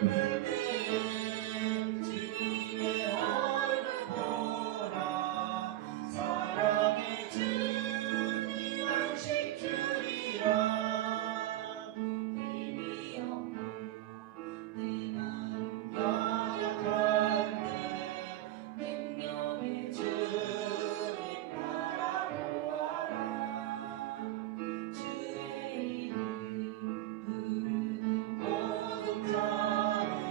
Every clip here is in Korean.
슬플 때에 주님의 얼굴 보라 사랑의 주님 안식 주리라 힘이 없고 내 맘 연약할 때 능력의 주님 바라보아라 주의 이름 부르는 모든 자는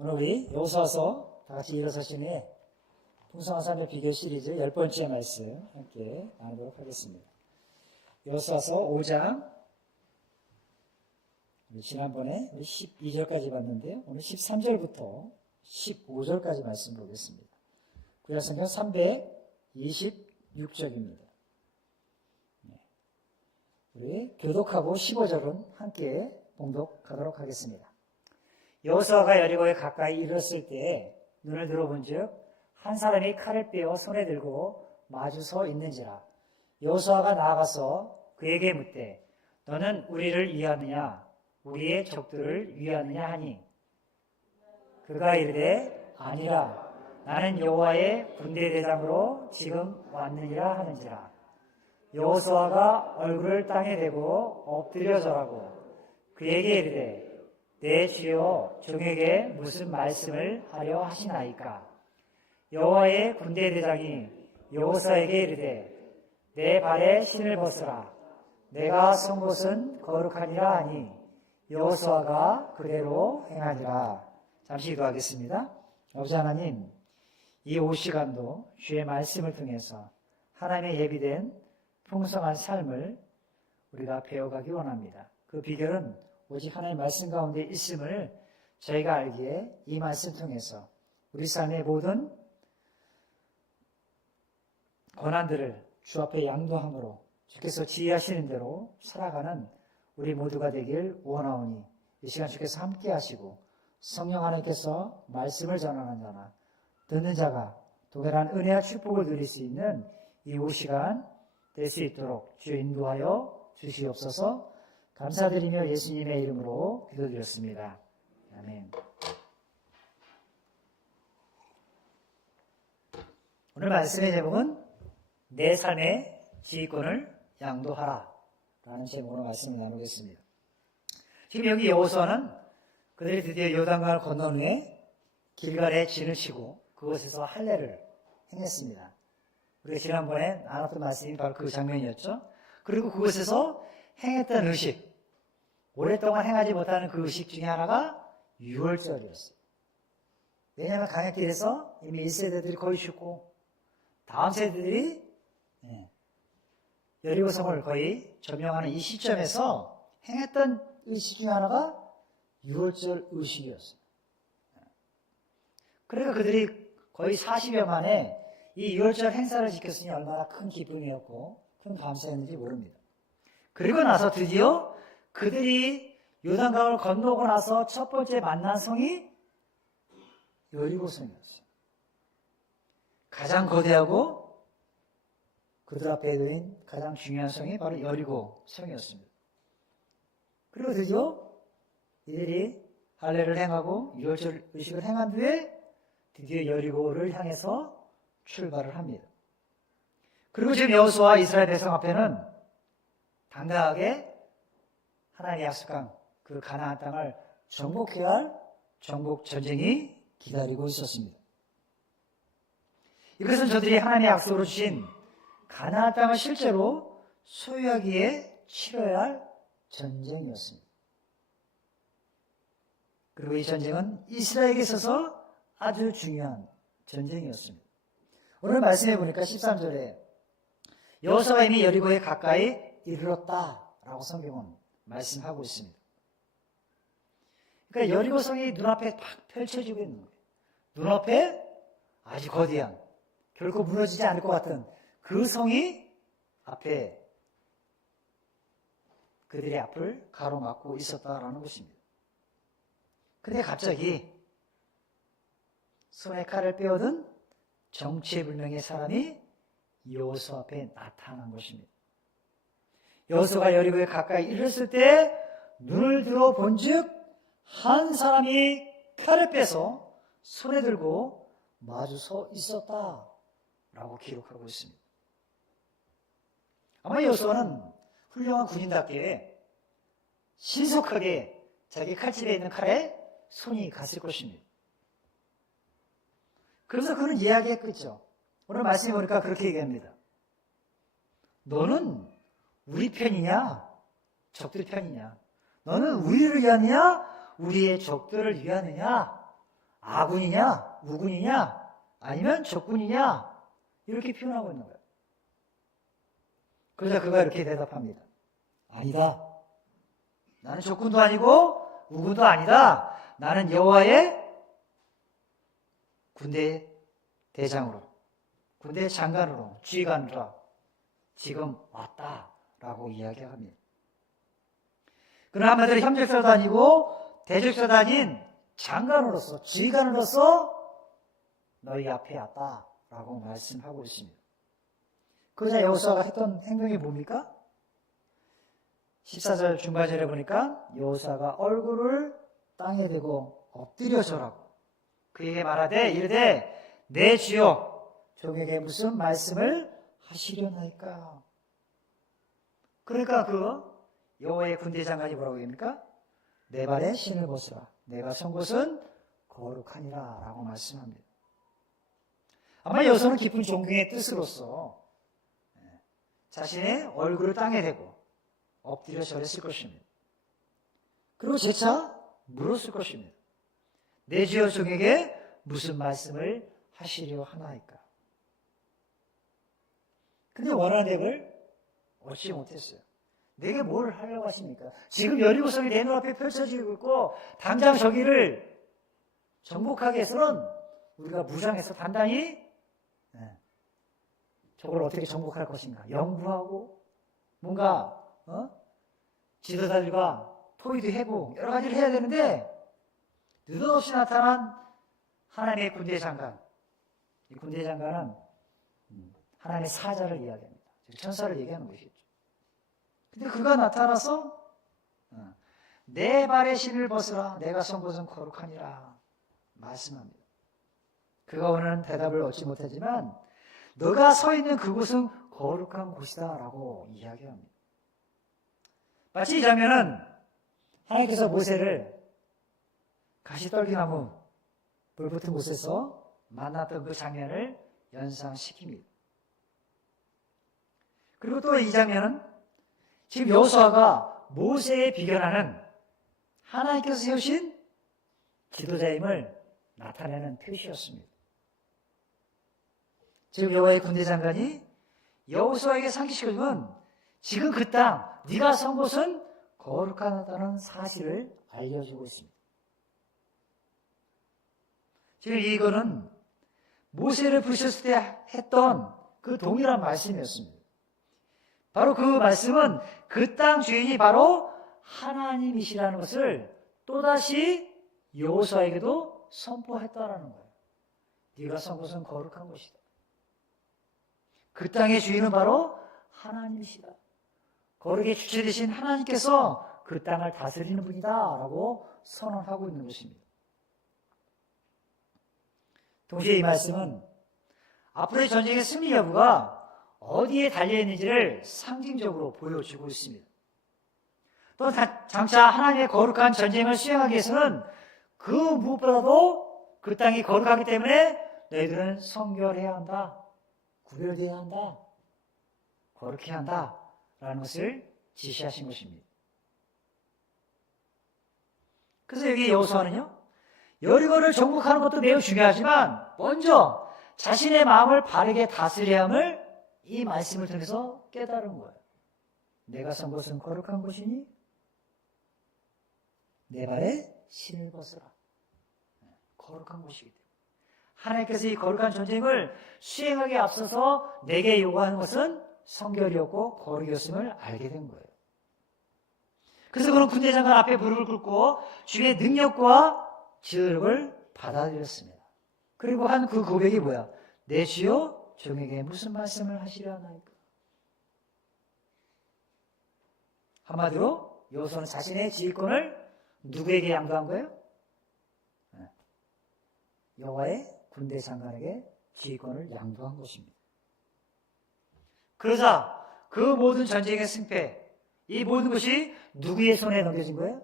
오늘 우리 여호수아서 다 같이 일어서시니 풍성한 삶의 비교 시리즈 10번째 말씀 함께 나누도록 하겠습니다. 여호수아서 5장, 지난번에 12절까지 봤는데요. 오늘 13절부터 15절까지 말씀 보겠습니다. 구약성경 326쪽입니다. 우리 교독하고 15절은 함께 봉독하도록 하겠습니다. 여호수아가 여리고에 가까이 이르렀을 때에 눈을 들어본즉 한 사람이 칼을 빼어 손에 들고 마주 서 있는지라. 여호수아가 나아가서 그에게 묻되 너는 우리를 위하느냐 우리의 적들을 위하느냐 하니 그가 이르되 아니라 나는 여호와의 군대 대장으로 지금 왔느니라 하는지라. 여호수아가 얼굴을 땅에 대고 엎드려 절하고 그에게 이르되 내 주여 종에게 무슨 말씀을 하려 하시나이까? 여호와의 군대 대장이 여호수아에게 이르되 내 발에 신을 벗으라. 내가 선 곳은 거룩하니라 하니 여호수아가 그대로 행하니라. 잠시 기도하겠습니다. 아버지 하나님, 이 오후 시간도 주의 말씀을 통해서 하나님의 예비된 풍성한 삶을 우리가 배워가기 원합니다. 그 비결은 오직 하나님의 말씀 가운데 있음을 저희가 알기에 이 말씀 통해서 우리 삶의 모든 고난들을 주 앞에 양도함으로 주께서 지휘하시는 대로 살아가는 우리 모두가 되길 원하오니 이 시간 주께서 함께 하시고 성령 하나님께서 말씀을 전하는 자나 듣는 자가 동일한 은혜와 축복을 누릴 수 있는 이 오후 시간 될 수 있도록 주 인도하여 주시옵소서. 감사드리며 예수님의 이름으로 기도드렸습니다. 아멘. 오늘 말씀의 제목은 내 삶의 지휘권을 양도하라 라는 제목으로 말씀을 나누겠습니다. 지금 여기 여호수아는 그들이 드디어 요단강을 건넌 후에 길갈에 진을 치고 그곳에서 할례를 행했습니다. 우리가 지난번에 나눴던 말씀이 바로 그 장면이었죠. 그리고 그곳에서 행했던 의식, 오랫동안 행하지 못하는 그 의식 중에 하나가 유월절이었어요. 왜냐하면 강약길에서 이미 1세대들이 거의 죽고 다음 세대들이 여리고성을 거의 점령하는 이 시점에서 행했던 의식 중에 하나가 유월절 의식이었어요. 그러니까 그들이 거의 40여 만에 이 유월절 행사를 지켰으니 얼마나 큰 기쁨이었고 큰 감사였는지 모릅니다. 그리고 나서 드디어 그들이 요단강을 건너고 나서 첫 번째 만난 성이 여리고성이었어요. 가장 거대하고 그들 앞에 놓인 가장 중요한 성이 바로 여리고성이었습니다. 그리고 드디어 이들이 할례를 행하고 유월절 의식을 행한 뒤에 드디어 여리고를 향해서 출발을 합니다. 그리고 지금 여호수아와 이스라엘 백성 앞에는 당당하게 하나님의 약속한 그 가나안 땅을 정복해야 할 정복 전쟁이 기다리고 있었습니다. 이것은 저들이 하나님의 약속으로 주신 가나안 땅을 실제로 소유하기에 치러야 할 전쟁이었습니다. 그리고 이 전쟁은 이스라엘에게 있어서 아주 중요한 전쟁이었습니다. 오늘 말씀해 보니까 13절에 여호수아가 이미 여리고에 가까이 이르렀다라고 성경은 말씀하고 있습니다. 그러니까 여리고성이 눈앞에 딱 펼쳐지고 있는 거예요. 눈앞에 아주 거대한, 결코 무너지지 않을 것 같은 그 성이 앞에 그들의 앞을 가로막고 있었다라는 것입니다. 근데 갑자기 손에 칼을 빼어든 정체불명의 사람이 여호수아 앞에 나타난 것입니다. 여호수아가 여리고에 가까이 이르렀을 때 눈을 들어 본즉 한 사람이 칼을 빼서 손에 들고 마주서 있었다라고 기록하고 있습니다. 아마 여호수아는 훌륭한 군인답게 신속하게 자기 칼집에 있는 칼에 손이 갔을 것입니다. 그래서 그는 이야기했겠죠. 오늘 말씀해 보니까 그렇게 얘기합니다. 너는 우리 편이냐? 적들 편이냐? 너는 우리를 위하느냐? 우리의 적들을 위하느냐? 아군이냐? 우군이냐? 아니면 적군이냐? 이렇게 표현하고 있는 거예요. 그러자 그가 이렇게 대답합니다. 아니다. 나는 적군도 아니고 우군도 아니다. 나는 여호와의 군대 대장으로, 군대 장관으로, 지휘관으로 지금 왔다라고 이야기합니다. 그러나 한마디로 형제사도 아니고 대적사도 아닌 장관으로서, 지휘관으로서 너희 앞에 왔다라고 말씀하고 있습니다. 그러자 여호수아가 했던 행동이 뭡니까? 14절 중반절에 보니까 여호수아가 얼굴을 땅에 대고 엎드려 절하고 그에게 말하되 이르되 내 주여 종에게 무슨 말씀을 하시려나이까. 그러니까 그 여호와의 군대 장관이 뭐라고 합니까? 내 발에 신을 벗으라. 내가 선 곳은 거룩하니라 라고 말씀합니다. 아마 여호수아는 깊은 존경의 뜻으로서 자신의 얼굴을 땅에 대고 엎드려 절했을 것입니다. 그리고 재차 물었을 것입니다. 내 주여 종에게 무슨 말씀을 하시려 하나이까? 근데 원하는 답을 얻지 못했어요. 내게 뭘 하려고 하십니까? 지금 여리고성이 내 눈앞에 펼쳐지고 있고 당장 저기를 정복하기 위해서는 우리가 무장해서 단단히 저걸 어떻게 정복할 것인가 연구하고 뭔가 지도자들과 토의도 해보고 여러 가지를 해야 되는데 느닷없이 나타난 하나님의 군대 장관. 이 군대 장관은 하나님의 사자를 이야기합니다. 천사를 얘기하는 것이죠. 근데 그가 나타나서 내 발의 신을 벗으라. 내가 선 곳은 거룩하니라 말씀합니다. 그가 원하는 대답을 얻지 못하지만 너가 서 있는 그곳은 거룩한 곳이다 라고 이야기합니다. 마치 이 장면은 하나님께서 모세를 가시떨기나무 불 붙은 곳에서 만났던 그 장면을 연상시킵니다. 그리고 또 이 장면은 지금 여호수아가 모세에 비견하는 하나님께서 세우신 지도자임을 나타내는 표시였습니다. 지금 여호와의 군대 장관이 여호수아에게 상기시켜주면 지금 그 땅, 네가 선 곳은 거룩하다는 사실을 알려주고 있습니다. 지금 이거는 모세를 부르셨을 때 했던 그 동일한 말씀이었습니다. 바로 그 말씀은 그 땅 주인이 바로 하나님이시라는 것을 또다시 여호수아에게도 선포했다라는 거예요. 네가 선 곳은 거룩한 곳이다. 그 땅의 주인은 바로 하나님이시다. 거룩의 주체 되신 하나님께서 그 땅을 다스리는 분이다 라고 선언하고 있는 것입니다. 동시에 이 말씀은 앞으로의 전쟁의 승리 여부가 어디에 달려있는지를 상징적으로 보여주고 있습니다. 또 장차 하나님의 거룩한 전쟁을 수행하기 위해서는 그 무엇보다도 그 땅이 거룩하기 때문에 너희들은 성결해야 한다. 구별되어야 한다. 거룩해야 한다. 라는 것을 지시하신 것입니다. 그래서 여기 여호수아는요, 여리고를 정복하는 것도 매우 중요하지만 먼저 자신의 마음을 바르게 다스려야 함을 이 말씀을 통해서 깨달은 거예요. 내가 선 곳은 거룩한 곳이니 내 발에 신을 벗으라. 거룩한 곳이기 때문에 하나님께서 이 거룩한 전쟁을 수행하기에 앞서서 내게 요구하는 것은 성결이었고 거룩이었음을 알게 된 거예요. 그래서 그는 군대 장관 앞에 무릎을 꿇고 주의 능력과 지도력을 받아들였습니다. 그리고 한 그 고백이 뭐야? 내 주여 종에게 무슨 말씀을 하시려 하나이까? 한마디로 여호수아는 자신의 지휘권을 누구에게 양도한 거예요? 여호와의 군대 장관에게 지휘권을 양도한 것입니다. 그러자 그 모든 전쟁의 승패, 이 모든 것이 누구의 손에 넘겨진 거예요?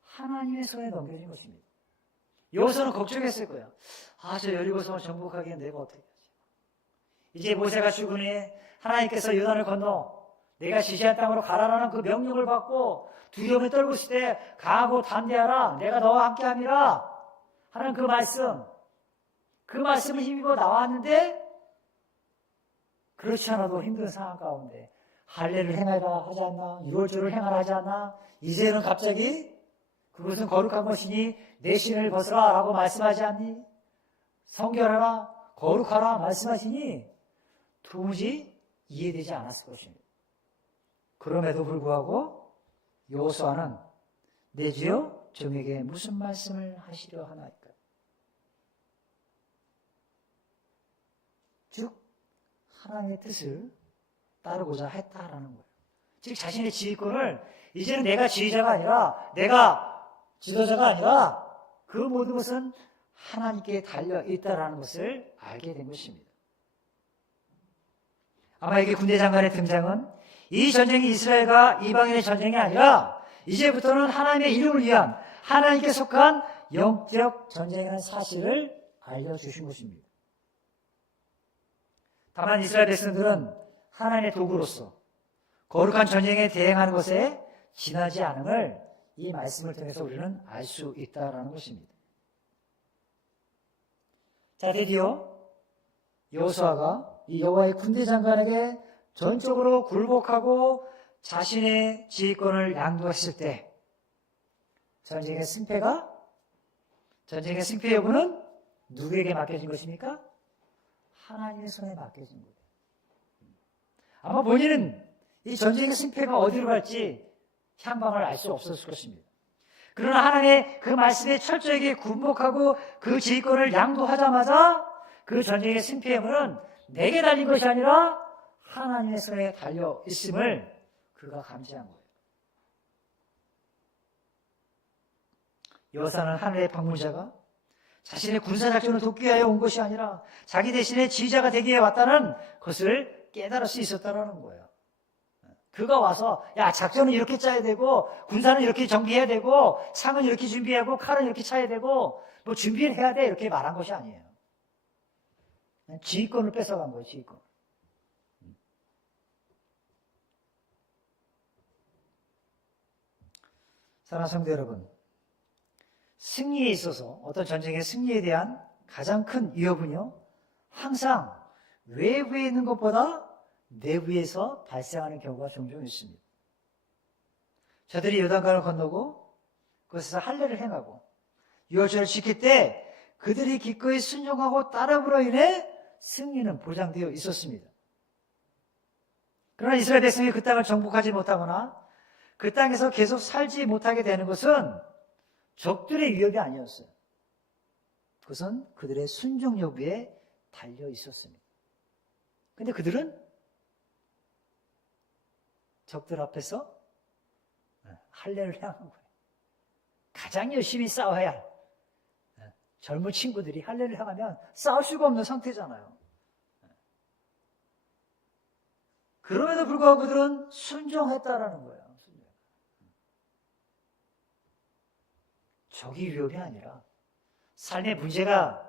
하나님의 손에 넘겨진 것입니다. 여호수아는 걱정했을 거예요. 저 여리고성을 정복하기엔 내가 어떻게 하지? 이제 모세가 죽으니 하나님께서 요단을 건너 내가 지시한 땅으로 가라라는 그 명령을 받고 두려움에 떨고 있을 때 강하고 담대하라. 내가 너와 함께함이라 하는 그 말씀을 힘입어 나왔는데 그렇지 않아도 힘든 상황 가운데 할례를 행하라 하지 않나? 유월절을 행하라 하지 않나? 이제는 갑자기 그것은 거룩한 것이니 내 신을 벗으라 라고 말씀하지 않니? 성결하라, 거룩하라 말씀하시니 도무지 이해되지 않았을 것입니다. 그럼에도 불구하고 여호수아는 내 주여 종에게 무슨 말씀을 하시려 하나이까? 즉 하나님의 뜻을 따르고자 했다라는 거예요. 즉 자신의 지휘권을 이제는 내가 지휘자가 아니라 내가 지도자가 아니라 그 모든 것은 하나님께 달려있다라는 것을 알게 된 것입니다. 아마 이게 군대 장관의 등장은 이 전쟁이 이스라엘과 이방인의 전쟁이 아니라 이제부터는 하나님의 이름을 위한 하나님께 속한 영적 전쟁이라는 사실을 알려주신 것입니다. 다만 이스라엘 백성들은 하나님의 도구로서 거룩한 전쟁에 대응하는 것에 지나지 않음을 이 말씀을 통해서 우리는 알 수 있다는 것입니다. 자, 드디어 여호수아가 이 여호와의 군대 장관에게 전적으로 굴복하고 자신의 지휘권을 양도했을 때 전쟁의 승패 여부는 누구에게 맡겨진 것입니까? 하나님의 손에 맡겨진 거예요. 아마 본인은 이 전쟁의 승패가 어디로 갈지 향방을 알 수 없었을 것입니다. 그러나 하나님의 그 말씀에 철저하게 굴복하고 그 지휘권을 양도하자마자 그 전쟁의 승패 여부는 내게 달린 것이 아니라 하나님의 손에 달려 있음을 그가 감지한 거예요. 여호사는 하늘의 방문자가 자신의 군사작전을 돕기 위하여 온 것이 아니라 자기 대신에 지휘자가 되기 위해 왔다는 것을 깨달을 수 있었다는 거예요. 그가 와서 야, 작전은 이렇게 짜야 되고 군사는 이렇게 정비해야 되고 창은 이렇게 준비하고 칼은 이렇게 차야 되고 뭐 준비를 해야 돼 이렇게 말한 것이 아니에요. 지휘권을 뺏어간 거예요. 지휘권. 사랑하는 성도 여러분, 승리에 있어서 어떤 전쟁의 승리에 대한 가장 큰 위협은요, 항상 외부에 있는 것보다 내부에서 발생하는 경우가 종종 있습니다. 저들이 요단강을 건너고 그것에서 할례를 행하고 유월절을 지킬 때 그들이 기꺼이 순종하고 따름으로 인해 승리는 보장되어 있었습니다. 그러나 이스라엘 백성이 그 땅을 정복하지 못하거나 그 땅에서 계속 살지 못하게 되는 것은 적들의 위협이 아니었어요. 그것은 그들의 순종 여부에 달려 있었습니다. 근데 그들은 적들 앞에서 할례를 행한 거예요. 가장 열심히 싸워야 할 젊은 친구들이 할례를 행하면 싸울 수가 없는 상태잖아요. 그럼에도 불구하고 그들은 순종했다라는 거예요. 적이 위협이 아니라 삶의 문제가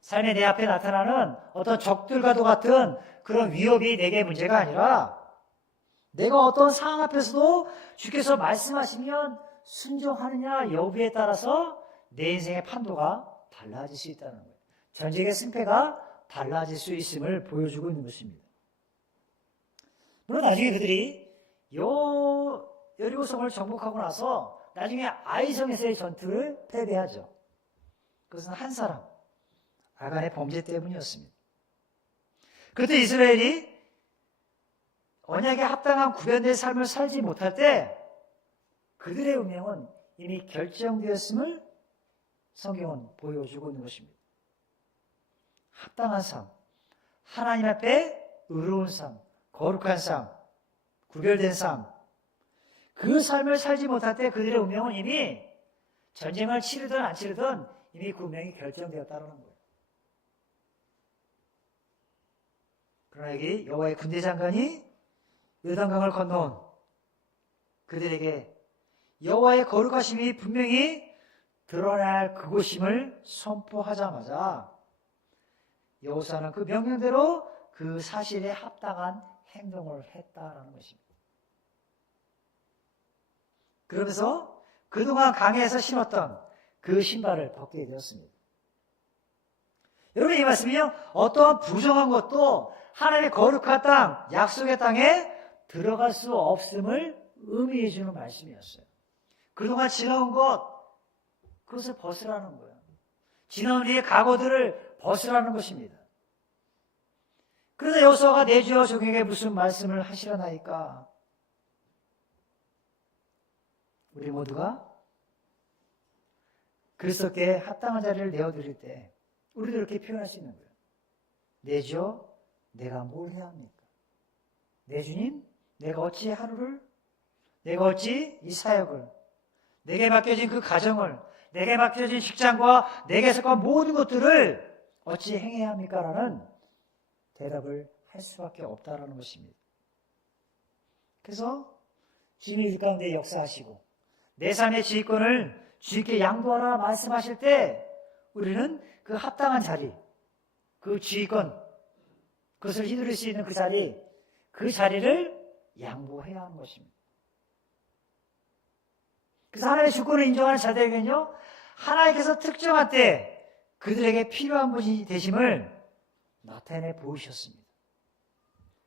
삶의 내 앞에 나타나는 어떤 적들과도 같은 그런 위협이 내게 문제가 아니라 내가 어떤 상황 앞에서도 주께서 말씀하시면 순종하느냐 여부에 따라서 내 인생의 판도가 달라질 수 있다는 거예요. 전쟁의 승패가 달라질 수 있음을 보여주고 있는 것입니다. 물론 나중에 그들이 여리고성을 정복하고 나서 나중에 아이성에서의 전투를 패배하죠. 그것은 한 사람, 아간의 범죄 때문이었습니다. 그때 이스라엘이 언약에 합당한 구별된 삶을 살지 못할 때 그들의 운명은 이미 결정되었음을 성경은 보여주고 있는 것입니다. 합당한 삶, 하나님 앞에 의로운 삶, 거룩한 삶, 구별된 삶, 그 삶을 살지 못할 때 그들의 운명은 이미 전쟁을 치르든 안 치르든 이미 그 운명이 결정되었다는 거예요. 그러나 여기 여호와의 군대 장관이 요단강을 건너온 그들에게 여호와의 거룩하심이 분명히 드러날 그곳임을 선포하자마자 여호수아는 그 명령대로 그 사실에 합당한 행동을 했다라는 것입니다. 그러면서 그동안 강에서 신었던 그 신발을 벗게 되었습니다. 여러분, 이 말씀이요, 어떠한 부정한 것도 하나님의 거룩한 땅, 약속의 땅에 들어갈 수 없음을 의미해 주는 말씀이었어요. 그동안 지나온 것, 그것을 벗으라는 거예요. 지나온 우리의 과거들을 벗으라는 것입니다. 그래서 여호수아가 내 주여 종에게 무슨 말씀을 하시려나이까? 우리 모두가 그리스도께 합당한 자리를 내어드릴 때 우리도 이렇게 표현할 수 있는 거예요. 내 주여, 내가 뭘 해야 합니까? 내 주님, 내가 어찌 하루를, 내가 어찌 이 사역을, 내게 맡겨진 그 가정을, 내게 맡겨진 직장과 내게 속한 모든 것들을 어찌 행해야 합니까? 라는 대답을 할 수밖에 없다라는 것입니다. 그래서 주님이 일 가운데 역사하시고 내 삶의 지휘권을 주님께 양도하라 말씀하실 때 우리는 그 합당한 자리, 그 지휘권, 그것을 휘두를 수 있는 그 자리를 양보해야 하는 것입니다. 그래서 하나님의 주권을 인정하는 자들에게는요, 하나님께서 특정한 때 그들에게 필요한 분이 되심을 나타내 보이셨습니다.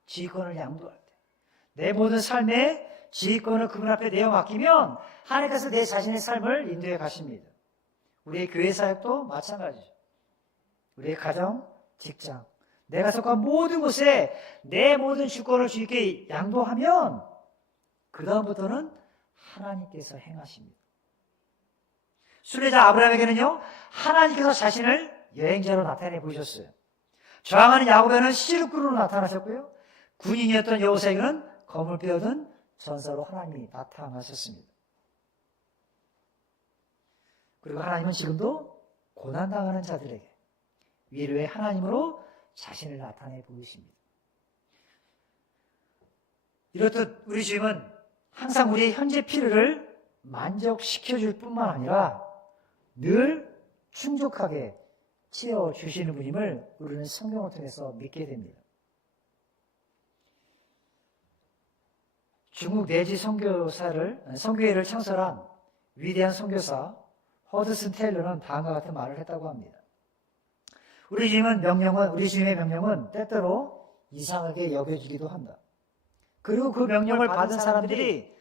지휘권을 양도할 때, 내 모든 삶의 지휘권을 그분 앞에 내어 맡기면 하나님께서 내 자신의 삶을 인도해 가십니다. 우리의 교회 사역도 마찬가지죠. 우리의 가정, 직장, 내가 속한 모든 곳에 내 모든 주권을 주님께 양도하면 그 다음부터는 하나님께서 행하십니다. 순례자 아브라함에게는요, 하나님께서 자신을 여행자로 나타내 보이셨어요. 저항하는 야곱에는 시루꾸로 나타나셨고요, 군인이었던 여호사에게는 검을 빼어든 전사로 하나님이 나타나셨습니다. 그리고 하나님은 지금도 고난당하는 자들에게 위로의 하나님으로 자신을 나타내 보이십니다. 이렇듯 우리 주님은 항상 우리의 현재 필요를 만족시켜줄 뿐만 아니라 늘 충족하게 채워주시는 분임을 우리는 성경을 통해서 믿게 됩니다. 중국 내지 선교회를 창설한 위대한 선교사 허드슨 테일러는 다음과 같은 말을 했다고 합니다. 우리 주님의 명령은 때때로 이상하게 여겨지기도 한다. 그리고 그 명령을 받은 사람들이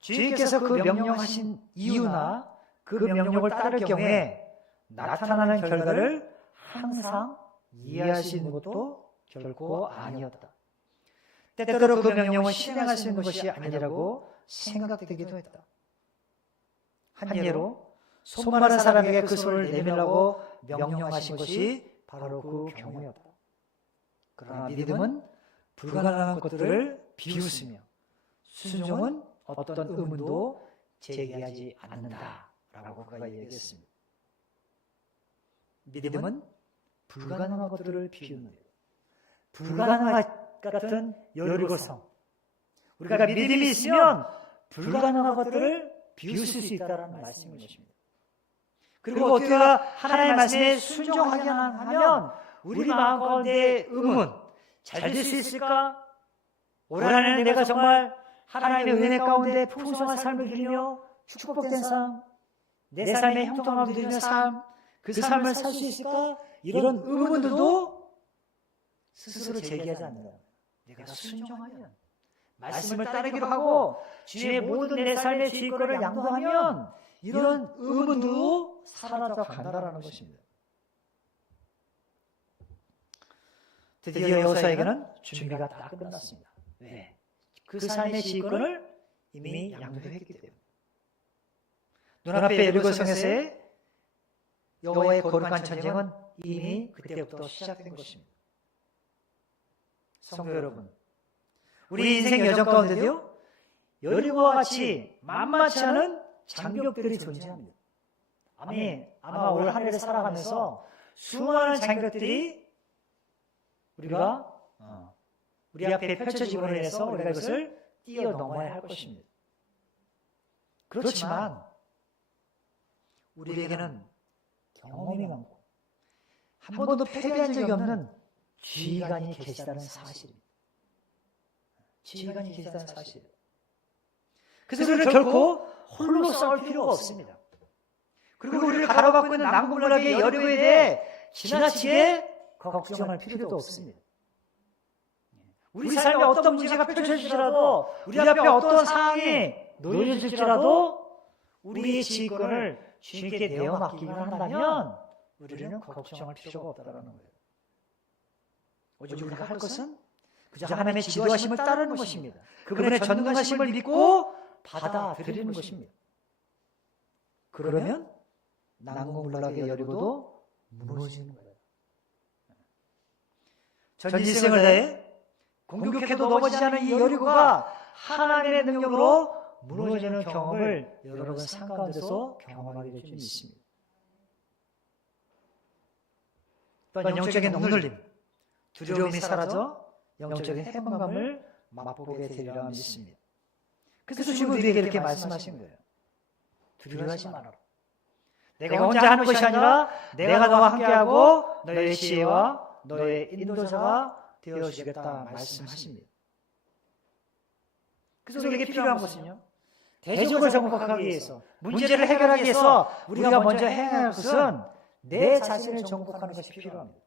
주님께서 그 명령하신 이유나 그 명령을 따를 경우에 나타나는 결과를 항상 이해할 수 있는 것도 결코 아니었다. 때때로 그 명령을 실행할 수 있는 것이 아니라고 생각되기도 했다. 한 예로 손마른 사람에게 그 손을 내밀라고 명령하신 것이 바로 그 경우였다. 그러나 믿음은 불가능한 것들을 비웃으며 순종은 어떤 의문도 제기하지 않는다라고 그가 얘기했습니다. 믿음은 불가능한 것들을 비웃는, 불가능한 같은 여리고성, 우리가 믿음이 있으면 불가능한 것들을 비웃을 수 있다는 말씀인 것입니다. 그리고 어떻게 하나님의 말씀에 순종하게 하면 우리 마음 가운데 의문, 잘 될 수 있을까? 올 한해는 내가 정말 하나님의 은혜 가운데 풍성한 삶을 누리며 축복된 삶, 내 삶의 형통함을 누리며 그 삶을 살 수 있을까? 이런 의문들도 스스로 제기하지 않는다. 내가 순종하면, 말씀을 따르기로 하고 주의 모든 내 삶의 지휘권을 양도하면 이런 의문도 사라져 간다라는 것입니다. 드디어 여호사에게는 준비가 다 끝났습니다. 왜? 그 삶의 지휘권을 이미 양도했기 때문에. 눈앞에 여리고성에서의 여호와의 거룩한 전쟁은 이미 그때부터 시작된 것입니다. 성도 여러분, 우리 인생 여정 가운데도요, 여리고와 같이 만만치 않은 장벽들이 존재합니다. 아마 올 한 해를 살아가면서 수많은 장벽들이 우리 앞에 펼쳐지고 인해서 우리가 이것을 뛰어넘어야 할 것입니다. 그렇지만 우리에게는 경험이 많고 한 번도 패배한 적이 없는 지휘관이 계시다는 사실입니다. 지휘관이 계시다는 사실. 그래서 우리는 결코 홀로 싸울 필요가 없습니다. 그리고 우리를 가로막고 있는 난공불락의 여리고에 대해 지나치게 걱정할 필요도 없습니다. 우리 삶에 어떤 문제가 펼쳐질지라도, 우리 앞에 어떤 상황이 놓여질지라도 우리의 지휘권을 주님께 내어 맡기기만 한다면 우리는 걱정할 필요가 없다는 거예요. 오직 우리가 할 것은 그저 하나님의 지도하심을 따르는 것입니다. 그분의 전능하심을 믿고 받아들이는 것입니다. 그러면 난공불락의 여리고도 무너지는 거예요. 전 인생을 다해 공격해도 넘어지지 않은 이 여리고가 하나님의 능력으로 무너지는 경험을 여러분 삶 가운데서 경험하게 될 줄 믿습니다. 또한 영적인 억눌림, 두려움이 사라져 영적인 해방감을 맛보게 되리라 믿습니다. 그래서 주님 우리에게 이렇게 말씀하신 거예요. 두려워하지 말아라. 내가 혼자 하는 것이 아니라 내가 너와 함께하고 너의 지혜와 너의 인도자가 되어주겠다 말씀하십니다. 그래서 우리에게 필요한 것은요, 대적을 정복하기 위해서, 문제를 해결하기 위해서 우리가 먼저 해야 할 것은 내 자신을 정복하는 것이 필요합니다.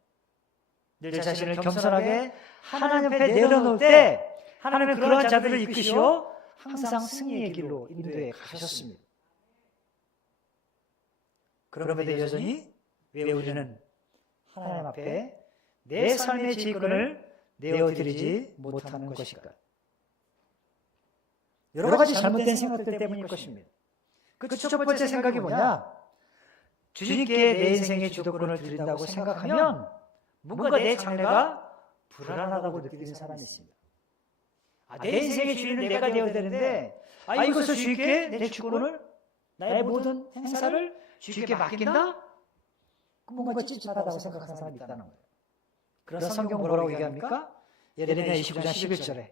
내 자신을 겸손하게 하나님 앞에 내려놓을 때 하나님은 그러한 자들을 이끄시어 항상 승리의 길로 인도해 가셨습니다. 그럼에도 여전히 왜 우리는 하나님 앞에 내 삶의 지휘권을 내어드리지 못하는 것일까? 여러 가지 잘못된 생각들 때문일 것입니다. 그 첫 번째 생각이 뭐냐? 주님께 내 인생의 주도권을 드린다고 생각하면 뭔가 내 장래가 불안하다고 느끼는 사람이 있습니다. 내 인생의 주인은 내가 되어야 되는데 이것을 주님께 내 주권을, 나의 모든 행사를 주님께 맡긴다? 뭔가 찝찝하다고 생각하는 사람이 있다는 거예요. 그래서 성경은 뭐라고 얘기합니까? 예레미야 29장 11절에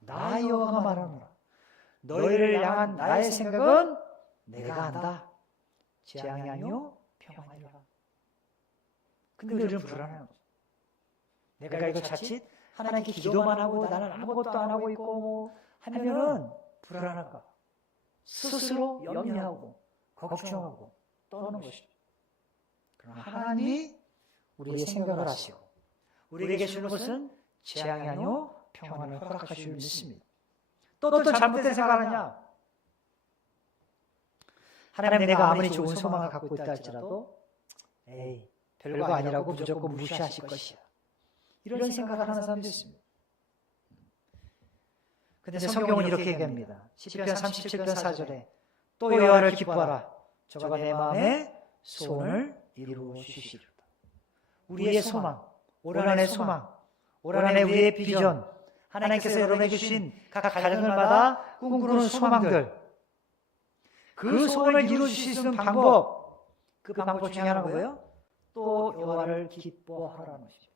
나 여호와가 말하노라 너희를 향한 나의 생각은 내가 안다. 재앙이 아니요 평안이라. 근데 우리는 불안해요. 내가 이거 자칫 하나님께 기도만 하고 나는 아무것도 안 하고 있고 하면은 불안할까? 스스로 염려하고 걱정하고 떠는 것이죠. 그러나 하나님이 우리의 생각을 하시고 우리에게 주는 것은 재앙이 아니요 평안을 허락하실 줄 믿습니다. 또 어떤 잘못된 생각을 하냐? 하나님 내가 아무리 좋은 소망을 갖고 있다 할지라도 별거 아니라고 무조건 무시하실 것이야. 이런 생각을 하는 사람도 있습니다. 그런데 성경은 이렇게 얘기합니다. 시편 37편 4절에 또 여호와를 기뻐하라. 저가 내 마음에 소원을 이루어 주시리로다. 우리의 소망, 올 한해 소망, 올 한해 우리의 비전, 하나님께서 여러분에게 주신 각 가정을마다 꿈꾸는 소망들, 그 소원을 이루어 주실 수 있는 방법, 그 방법 중에 하나가 뭐예요? 또 여호와를 기뻐하라는 것이죠.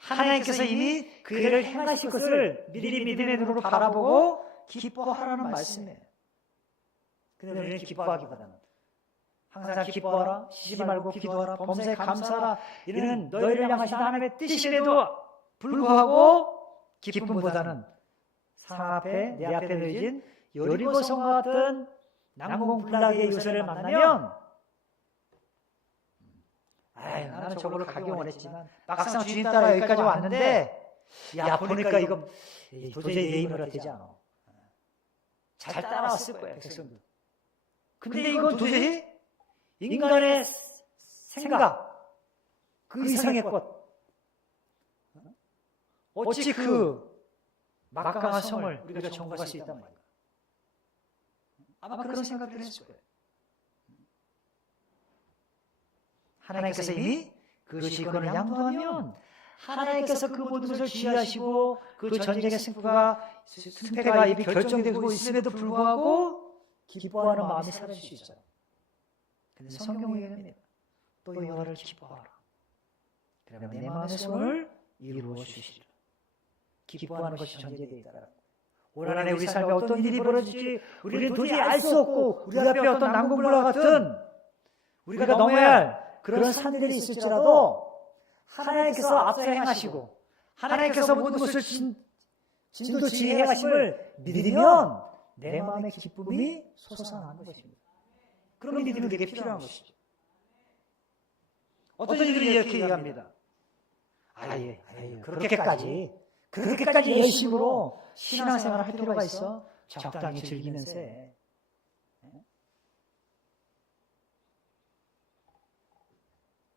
하나님께서 이미 그 일을 행하실 것을 미리 믿음의 눈으로 바라보고 기뻐하라는 말씀이에요. 그런데 우리는 기뻐하기보다는 항상 기뻐하라, 쉬지 말고 기도하라, 범사에 감사하라, 이는 너희를 향하신 하나님의 뜻임에도 불구하고 기쁨보다는 상 앞에 내 앞에 놓여진 여리고성과 같은 난공불락의 요새를 만나면 나는 저걸로 가기 원했지만 막상 주님 따라 여기까지 왔는데 보니까 이거 도저히 내 힘으로 되지 않아. 잘 따라왔을 거예요, 백성들. 근데 이건 도저히 인간의 생각, 그 이상의 것, 어찌 그 막강한 성을 우리가 정복할 수 있단 말이에요. 아마 그런 생각들을 했을 거예요. 하나님께서 이미 그 지휘권을 양도하면 하나님께서 그 모든 것을 지휘하시고 그 전쟁의 승패가 이미 결정되고 있음에도 불구하고 기뻐하는 마음이 사라질 수 있어요. 그런데 성경은 얘기합니다. 또 여호와를 기뻐하라. 그러면 내 마음의 소원을 이루어 주시리라. 기뻐하는 것이 전제되어 있다. 올 한해 우리 삶에 어떤 일이 벌어질지 우리는 도저히 알 수 없고 우리 앞에 어떤 난공불락 같은 우리가 넘어야 할 그런 산들이 있을지라도 하나님께서 앞서 행하시고 하나님께서 모든 것을 진도 지혜해 하심을 믿으면 내 마음의 기쁨이 솟아나는 것입니다. 그런 믿음이 우리에게 필요한 것이죠. 어떤 이들이 이렇게 얘기합니다. 그렇게까지 열심으로 신앙생활을 할 필요가 있어? 적당히 즐기면서 해.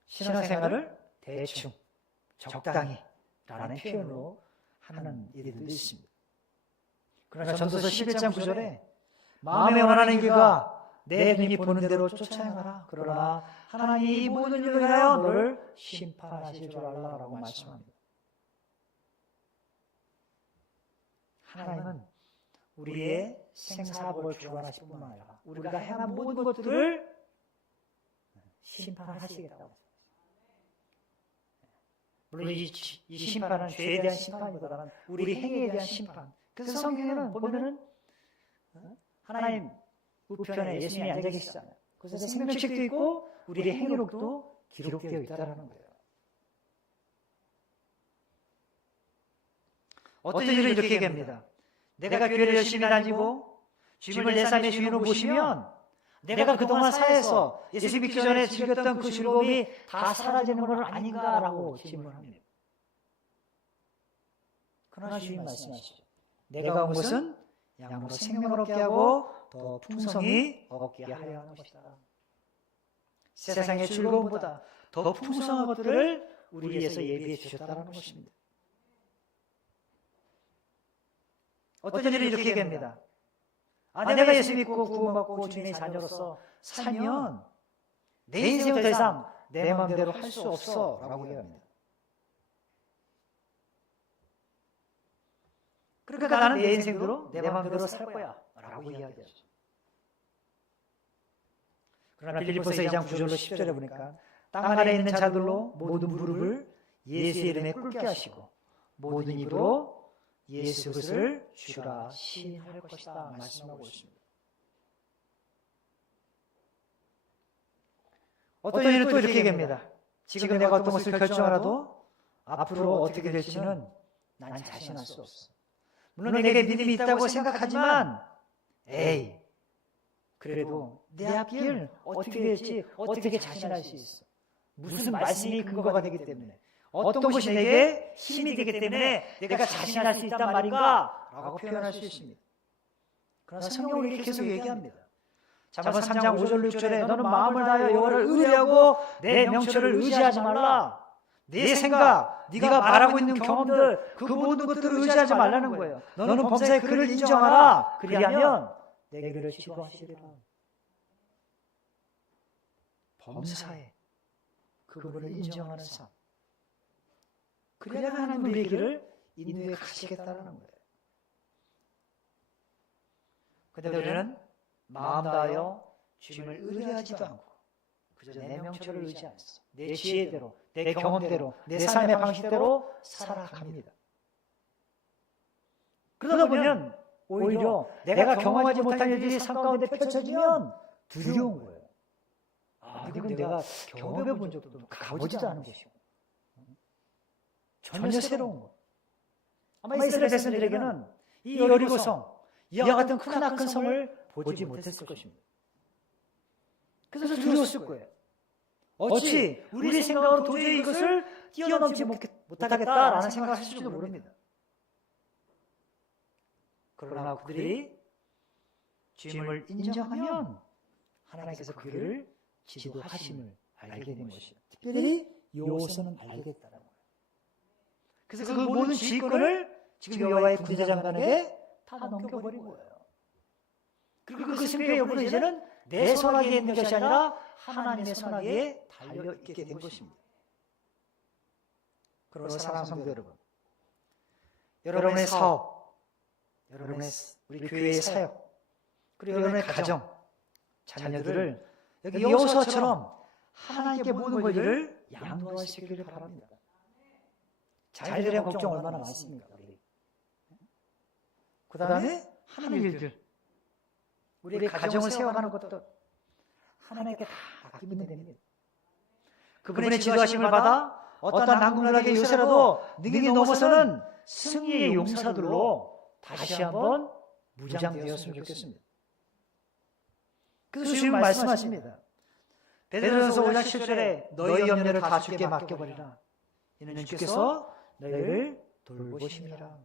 신앙생활을 대충, 적당히 라는 표현으로 하는 이들도 있습니다. 그러나 전도서 11장 9절에 마음에 원하는 길과 내 눈이 보는 대로 쫓아 행하라. 그러나 하나님이 이 모든 일로 인하여 너를 심판하실 줄 알라라고 말씀합니다. 하나님은 우리의 생사복을 주관하실 뿐만 아니라 우리가 행한 모든 것들을 심판하시겠다고. 물론 이 심판은 죄에 대한 심판보다는 우리 행위에 대한 심판. 그래서 성경에는 보면은 하나님 우편에 예수님이 앉아 계시잖아요. 그래서 생명책도 있고 우리의 행위록도 기록되어 있다는 거예요. 어떤 일을 이렇게 얘기합니다. 내가 교회를 열심히 다니고 주님을 내 삶의 주인으로 모시면 내가 그동안 사회에서 예수 믿기 전에 즐겼던 그 즐거움이 다 사라지는 건 아닌가라고 질문합니다. 그러나 주님 말씀하시죠. 내가 온 것은 양으로 생명을 얻게 하고 더 풍성히 얻게 하려 하는 것이다. 세상의 즐거움보다 더 풍성한 것들을 우리 위해서 예비해 주셨다는 것입니다. 어떤 일을 이렇게 얘기합니다. 내가 예수 믿고 구원받고 주님의 자녀로서 살면 내 인생은 더 이상 내 마음대로 할 수 없어 라고 얘기합니다. 그러니까 나는 내 인생대로 내 마음대로 살 거야 라고 이야기하죠. 그러나 빌립보서 2장 9절로 10절에 보니까 땅 아래 있는 자들로 모든 무릎을 예수의 이름에 꿇게 하시고 모든 입으로 예수 그리스도를 주라 시인할 것이다 말씀하고 있습니다. 어떤 일은 또 이렇게 얘기합니다. 지금 내가 어떤 것을 결정하라도 앞으로 어떻게 될지는 난 자신할 수 없어. 물론 내게 믿음이 있다고 생각하지만 에이 그래도 내 앞길 어떻게 될지 어떻게 자신할 수 있어. 무슨 말씀이 근거가 되기 때문에 어떤 것이 내게 힘이 되기 때문에 내가 자신할 수 있단 말인가? 라고 표현할 수 있습니다. 그러나 성경은 이렇게 계속 얘기합니다. 잠언 3장 5절 6절에 너는 마음을 다하여 여호와를 의뢰하고 내 명철을 의지하지 말라. 내 생각, 네가 말하고 있는 경험들 그 모든 것들을 의지하지 말라는 거예요. 너는 범사에 그를 인정하라. 그리하면 내게 그를 치료하시리라. 범사에 그분을 인정하는 삶. 그래야 하나님 우리의 길을 인도해 가시겠다는 거예요. 그런데 우리는 마음 다하여 주님을 의뢰하지도 않고 그저 내 명철을 의지하면서 내 지혜대로, 내 경험대로, 내 삶의 방식대로 살아갑니다. 그러다 보면 오히려 내가 경험하지 못한 일들이 삶 가운데 펼쳐지면 두려운 거예요. 이건 내가 경험해 본 적도 없고 가보지도 않은 것이고 전혀 새로운 것. 아마 이스라엘 백성들에게는 이 여리고성, 이와 같은 크나큰 성을 보지 못했을 것입니다. 그래서 두려웠을 거예요. 어찌 우리 생각으로 도저히 이것을 뛰어넘지 못하겠다라는 생각을 하실지도 모릅니다. 그러나 그들이 주님을 인정하면 하나님께서 그를 지도하심을 알게 된 것이죠. 특별히 여호수아는 알겠다는 거예요. 그래서 그 모든 지휘권을 지금 여호와의 군대장관에게 다 넘겨버린 거예요. 그리고 그 승리의 여부는 이제는 내 손아귀에 있는 것이 아니라 하나님의 손아귀에 달려있게 된 것입니다. 그러나 사랑하는 성도 여러분, 여러분의 사업, 여러분의 우리 교회의 사역, 그리고 여러분의 가정, 자녀들을 여기 여호수아처럼 하나님께 모든 권리를 양도할 수 있기를 바랍니다. 자녀들에 대한 걱정 얼마나 많습니까? 그 다음에 하는 일들, 우리 가정을 세워가는 것도 하나님께 다 맡기면 됩니다. 그분의 지도하심을 받아 어떤 난국락의 요새라도 능히 넘어서는 승리의 용사들로 다시 한번 무장되었으면 좋겠습니다. 그래서 주님 말씀하십니다. 베드로전서 5장 7절에 너희 염려를 다 주께 맡겨버리라. 이는 주께서 너희를 돌보심이라.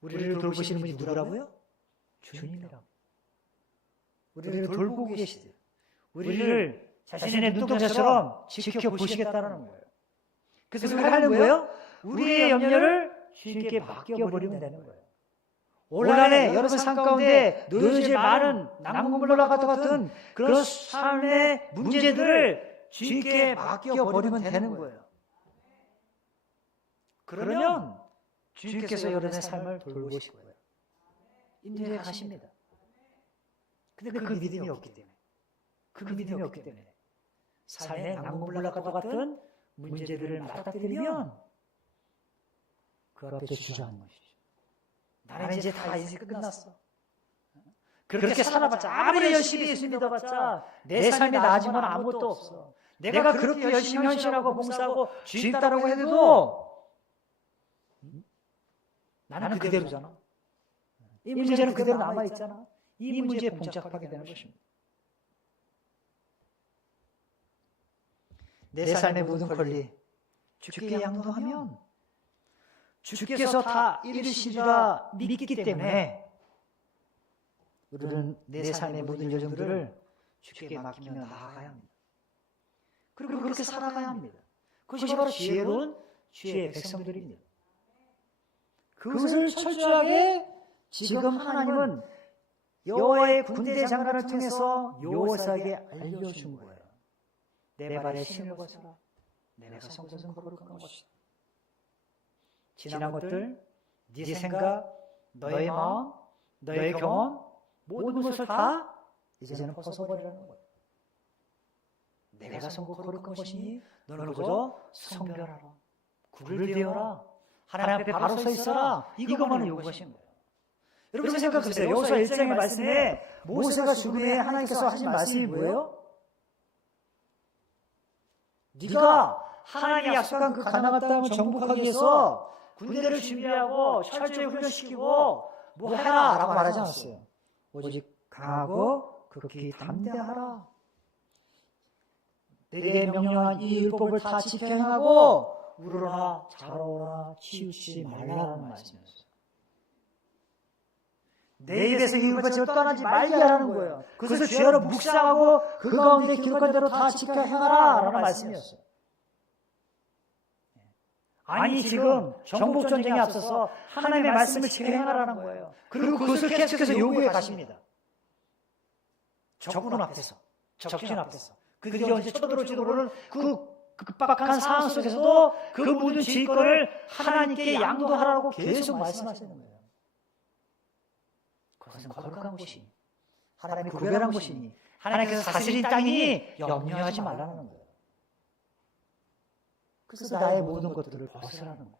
우리를 돌보시는 분이 누구라고요? 주님이라고. 우리를 돌보고 계시대요. 우리를 자신의 눈동자처럼 지켜보시겠다는 거예요. 그래서 우리가 하는 거예요? 우리의 염려를 주님께 맡겨버리면 되는 거예요. 올 한해 여러분 삶 가운데 놓여질 많은 난국물과 같은 그런 삶의 문제들을 주님께 맡겨버리면 되는 거예요. 그러면 주님께서 여러분의 삶을 돌보실 거예요. 인도해 가십니다. 근데 그 믿음이 없기 때문에, 그 믿음이 없기 때문에 삶의 난국물과 같은 문제들을 맞닥뜨리면 그 앞에 주저하는 것이죠. 나는 이제 다 인생 끝났어. 그렇게 살아봤자, 아무리 열심히 예수 믿어봤자 내 삶이 나아진 건 아무것도 없어. 내가 그렇게 열심히 헌신하고 봉사하고 주님 따라고 해도 나는 그대로잖아. 이 문제는 그대로 남아있잖아. 이 문제에 봉착하게 되는 것입니다. 내 삶의 모든 권리 주께 양도하면 주께서 다 이루시리라 믿기 때문에 우리는 내 삶의 모든 여정들을 주께 맡기며 나아가야 합니다. 그리고 그렇게 살아가야 합니다. 그것이 바로 지혜로운 주의 백성들입니다. 그것을 철저하게 지금 하나님은 여호와의 군대 장관을 통해서 여호사에게 알려준 거예요. 내 발에 신을 벗어라. 내가 선 것은 거룩한 것이다. 지난 것들, 네 생각, 너의 마음, 너의 경험, 모든 것을 다 이제는 벗어버리라는 거예요. 내가 선거 거룩한 것이니 너는 그저 성별하라. 구를 되어라. 하나님 앞에 바로 서 있어라. 이것만을 요구하신 거예요. 여러분 생각해보세요. 여호수아 1장의 말씀에 모세가 죽음에 하나님께서 하신 말씀이 뭐예요? 네가 하나님이 약속한 그 가나안 땅을 정복하기 위해서 군대를 준비하고 철저히 훈련시키고 뭐 해라 라고 말하지 않았어요. 오직 강하고 극히 담대하라. 내게 명령한 이 율법을 다 지켜 행하고 울어라 자라오라 치우치지 말라라는 말씀이었어요. 내 입에서 이 율법을 떠나지 말게 하라는 거예요. 그것을 주야로 묵상하고 그 가운데 기록한 대로 다 지켜 행하라 라는 말씀이었어요. 아니 지금 정복전쟁에 앞서서 하나님의 말씀을 지켜 행하라는 거예요. 그리고 그것을 계속해서 요구해 가십니다. 적군 앞에서, 적진 앞에서. 그들이 언제 쳐들어올지도 모르는 그 급박한 상황 속에서도 그 모든 지휘권을 하나님께 양도하라고 계속 말씀하시는 거예요. 그것은 거룩한 곳이니, 하나님이 구별한 곳이니, 하나님께서 다스린 땅이니 염려하지 말라는 거예요. 그래서 나의 모든 것들을 벗으라는 거예요.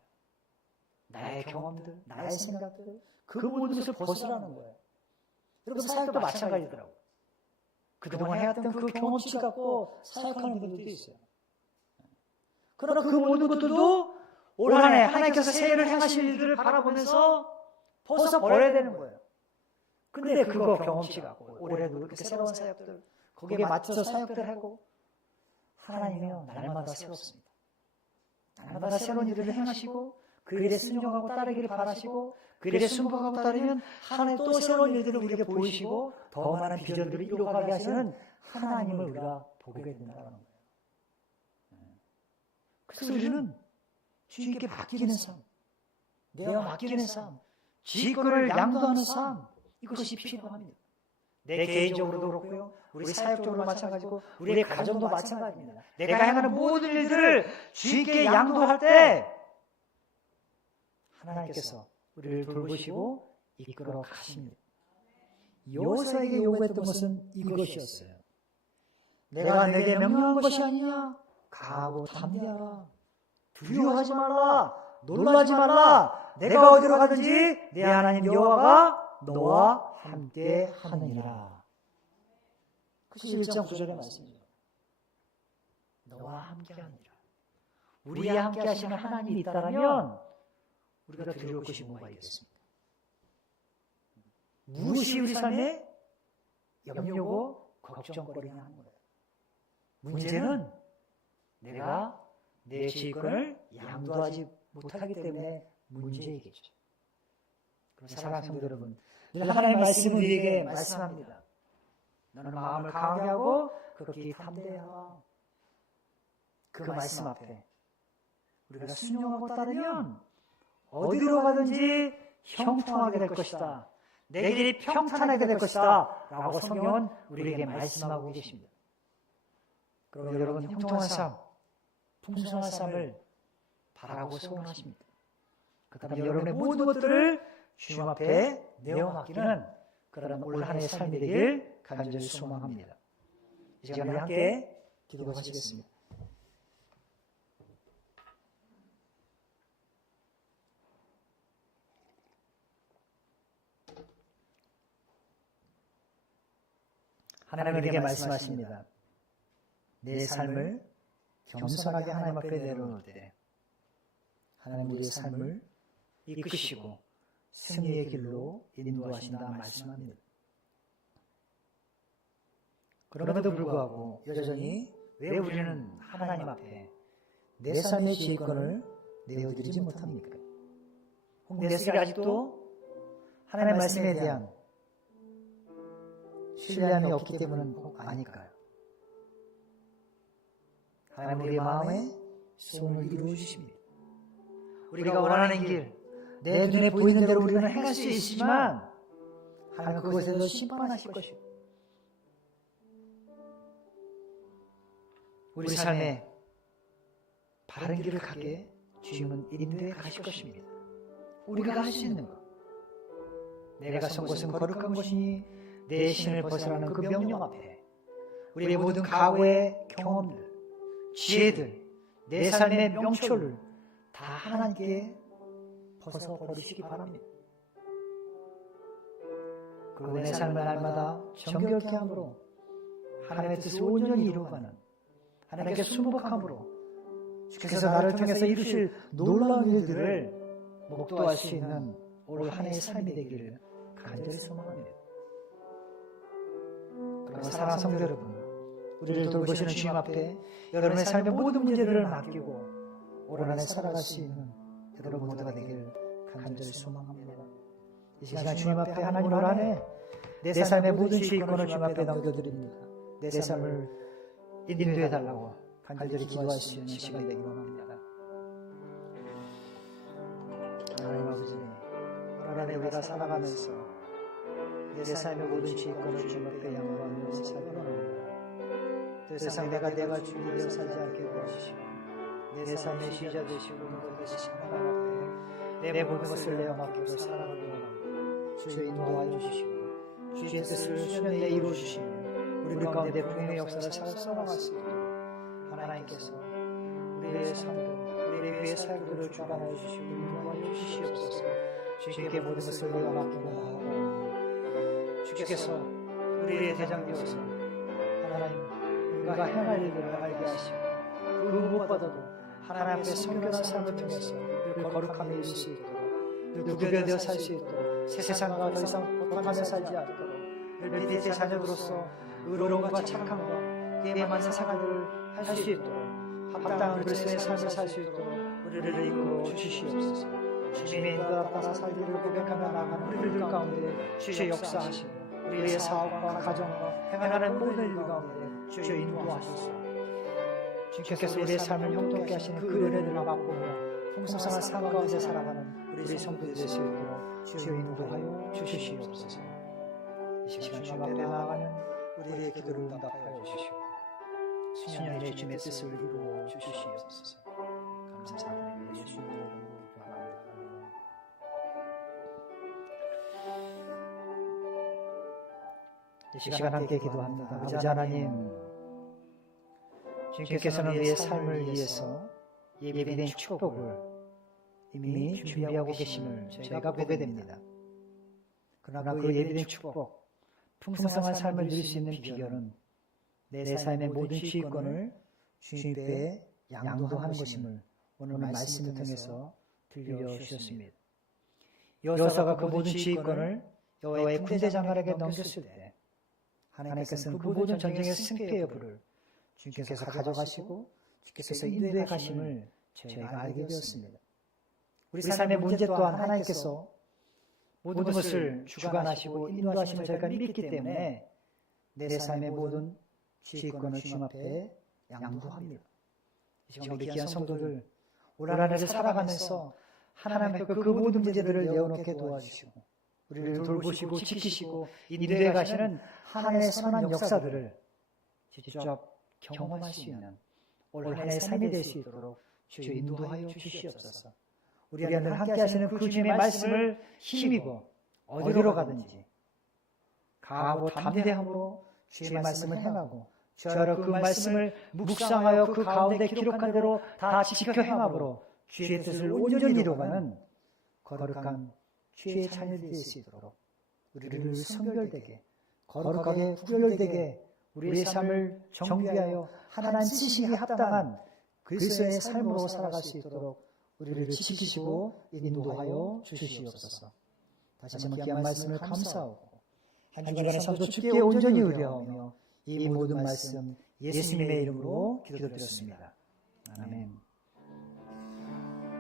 나의 경험들, 나의 생각들, 그 모든 것을 벗으라는 거예요. 여러분 사역도 마찬가지더라고요. 그동안 해왔던 그 경험치 갖고 사역하는 분들도 있어요. 그러나 그 모든 것들도 올 한 해 하나님께서 새해를 행하실 일들을 바라보면서 벗어버려야 되는 거예요. 근데 그거 경험치 갖고 올해도 이렇게 새로운 사역들 거기에 맞춰서 사역들 하고 하나님이요 날마다 새롭습니다. 날마다 새로운 일을 행하시고 그 일에 순종하고 따르기를 바라시고 그 일에 순종하고 따르면 하나님 또 새로운 일들을 우리에게 보이시고 더 많은 비전들을 이루어가게 하시는 하나님을 우리가 보게 된다는 거예요. 그래서 우리는 주님께 맡기는 삶, 내가 맡기는 삶, 지휘권을 양도하는 삶, 이것이 필요합니다. 내 개인적으로도 그렇고요, 우리 사역적으로 마찬가지고, 우리의 가정도 마찬가지입니다. 내가 행하는 모든 일들을 주님께 양도할 때 하나님께서 우리를 돌보시고 이끌어 가십니다. 여호수아에게 요구했던 것은 이것이었어요. 내가 내게 명령한 것이 아니냐? 강하고 담대하라. 두려워하지 말라. 놀라지 말라. 내가 어디로 가든지 내 하나님 여호와가 너와 함께 하느니라. 그것이 1장 9절의 말씀입니다. 너와 함께 하느니라. 우리와 함께 하시는 하나님이 있다면 우리가 두려울 것이 뭐가 있겠습니까? 무엇이 우리 삶에 염려고 걱정거리냐 하는 거예요. 문제는 내가 내 지휘권을 양도하지 못하기 때문에 문제이겠죠. 사랑하는 성도 여러분, 늘 하나님의 말씀은 우리에게 말씀합니다. 너는 마음을 강하게 하고 극히 담대하라. 그 말씀 앞에 우리가 순종하고 따르면 어디로 가든지 형통하게 될 것이다. 내 길이 평탄하게 될 것이다. 라고 성경은 우리에게 말씀하고 계십니다. 그럼 여러분 형통한 삶, 풍성한 삶을 바라고 소원하십니다. 그렇다면 여러분의 모든 것들을 주님 앞에 내어 맡기는 그런 올 한 해의 삶이 되길 간절히 소망합니다. 이 시간에 함께 기도하시겠습니다. 하나님은 이렇게 말씀하십니다. 내 삶을 겸손하게 하나님 앞에 내려놓을 때 하나님 우리의 삶을 이끄시고 승리의 길로 인도하신다 말씀합니다. 그럼에도 불구하고 여전히 왜 우리는 하나님 앞에 내 삶의 지휘권을 내어드리지 못합니까? 내 속에 아직도 하나님의 말씀에 대한 신뢰함이 없기 때문은 아닐까요? 하나님 우리의 마음에 소원을 이루어 주십니다. 우리가 원하는 길, 내 눈에 보이는 대로 우리는 행할 수 있지만 하나님 그것에 대해서 심판하실 것이고 우리 삶에 바른 길을 가게 주님은 인도해 가실 것입니다. 우리가 할 수 있는 것, 내가 선 곳은 거룩한 곳이니 내 신을 벗어나는 그 명령 앞에 우리의 모든 과거의 경험들, 지혜들, 내 삶의 명초를 다 하나님께 벗어버리시기 바랍니다. 그리고 내 삶을 날마다 정결케 함으로 하나님의 뜻을 온전히 이루어가는 하나님께 순복함으로 주께서 나를 통해서 이루실 놀라운 일들을 목도할 수 있는 올 한 해의 삶이 되기를 간절히 소망합니다. 그러나 사랑하는 성도 여러분, 우리를 돌보시는 주님 앞에 여러분의 삶의 모든 문제들을 맡기고 올 한 해 살아갈 수 있는 여러분 모두가 되기를 간절히 소망합니다. 이 시간 주님 앞에 하나님 올 한 해 내 삶의 모든 지휘권을 주님 앞에 넘겨드립니다. 내 삶을 인도해달라고 간절히 기도할 수 있는 시간 되기를 원합니다. 하나님 아버지, 올 한 해 우리가 살아가면서 내 삶의 모든 지휘권을 주님 앞에 양보하며 살기 원합니다. 더 이상 내가 주인이 되어 살지 않게 도와주시고 내 삶의 주자 되시고 인도 되시는 하나님 앞에 내 모든 것을 내어 맡기고 살아가기 원합니다. 주의 인도하여 주시고 주의 뜻을 수련에 이루어 주시며 우리 가운데 부흥의 역사를 써나갈 수 있도록 하나님께서 우리의 삶들, 우리의 교회의 삶들을 주관하여 주시고 인도하여 주시옵소서. 주님께 모든 것을 내어 맡기고 나아가옵니다. 주께서 우리의 대장 되어서 하나님 우리가 행할 일들을 알게 하시고 그 무엇보다도 하나님 앞에 성결한 삶을 통해서 늘 거룩함에 이를 수 있도록 늘 구별되어 살 수 있도록 세상과 더 이상 못하며 살지 않도록 늘 빛의 자녀들로서 의로움과 착함과 그에 맞는 생활들을 할 수 있도록 합당한 그리스도의 삶을 살 수 있도록 우리를 이끌어 주시옵소서. 주님의 인도에 따라 살기를 고백하며 나가는 우리들 가운데 주의 역사하시고 우리의 사업과 가정과 행하는 모든 일 가운데 주의 인도하소서. 주께서 우리의 삶을 형통케 하시는 그 은혜를 맛보며 풍성한 삶 가운데 살아가는 우리 성도들 될 수 있도록 주의 인도하여 주시옵소서. 이 시간 주님 앞에 나아가는 우리의 기도를 응답하여 주시고 수년의 주님의 뜻을 이루어 주시옵소서. 감사드리며 예수님의 이름으로 기도합니다. 이 시간 함께 기도합니다. 아버지 하나님, 주님께서는 우리의 삶을 위해서 예비된 축복을 이미 준비하고 계심을 저희가 보게 됩니다. 그러나 그 예비된 축복, 풍성한 삶을 누릴 수 있는 비결은 내 삶의 모든 지휘권을 주님께 양도하는 것임을 오늘 말씀을 통해서 들려주셨습니다. 여호사가 그 모든 지휘권을 여호와의 군대장관에게 넘겼을 때 하나님께서는 그 모든 전쟁의 승패 여부를 주님께서 가져가시고 주께서 인도해 가심을 저희가 알게 되었습니다. 우리 삶의 문제 또한 하나님께서 모든 것을 주관하시고 인도하심을 저희가 믿기 때문에 내 삶의 모든 지휘권을 주님 앞에 양도합니다. 이 시간 우리 귀한 성도들 올 한 해를 살아가면서 하나님 앞에 그 모든 문제들을 내어놓게 도와주시고 우리를 돌보시고 지키시고 인도해 가시는 하나님의 선한 역사들을 직접 경험할 수 있는 올 한 해의 삶이 될 수 있도록 주여 인도하여 주시옵소서. 우리가 늘 함께 하시는 그 주님의 말씀을 힘입어 어디로 가든지 강하고 담대함으로 주의 말씀을 행하고 주여 그 말씀을 묵상하여 그 가운데 기록한 대로 다 지켜 행함으로 주의 뜻을 온전히 이루어가는 거룩한 주의 자녀들이 될 수 있도록 우리를 성결되게 거룩하게 구별되게 우리의 삶을 정비하여 하나님 쓰시기에 합당한 그리스도의 삶으로 살아갈 수 있도록 우리를 지키시고 인도하여 주시옵소서. 다시 한번 귀한 말씀을 감사하고 한 주간의 삶도 주께 온전히 의뢰하며 이 모든 말씀 예수님의 이름으로 기도드렸습니다. 아멘.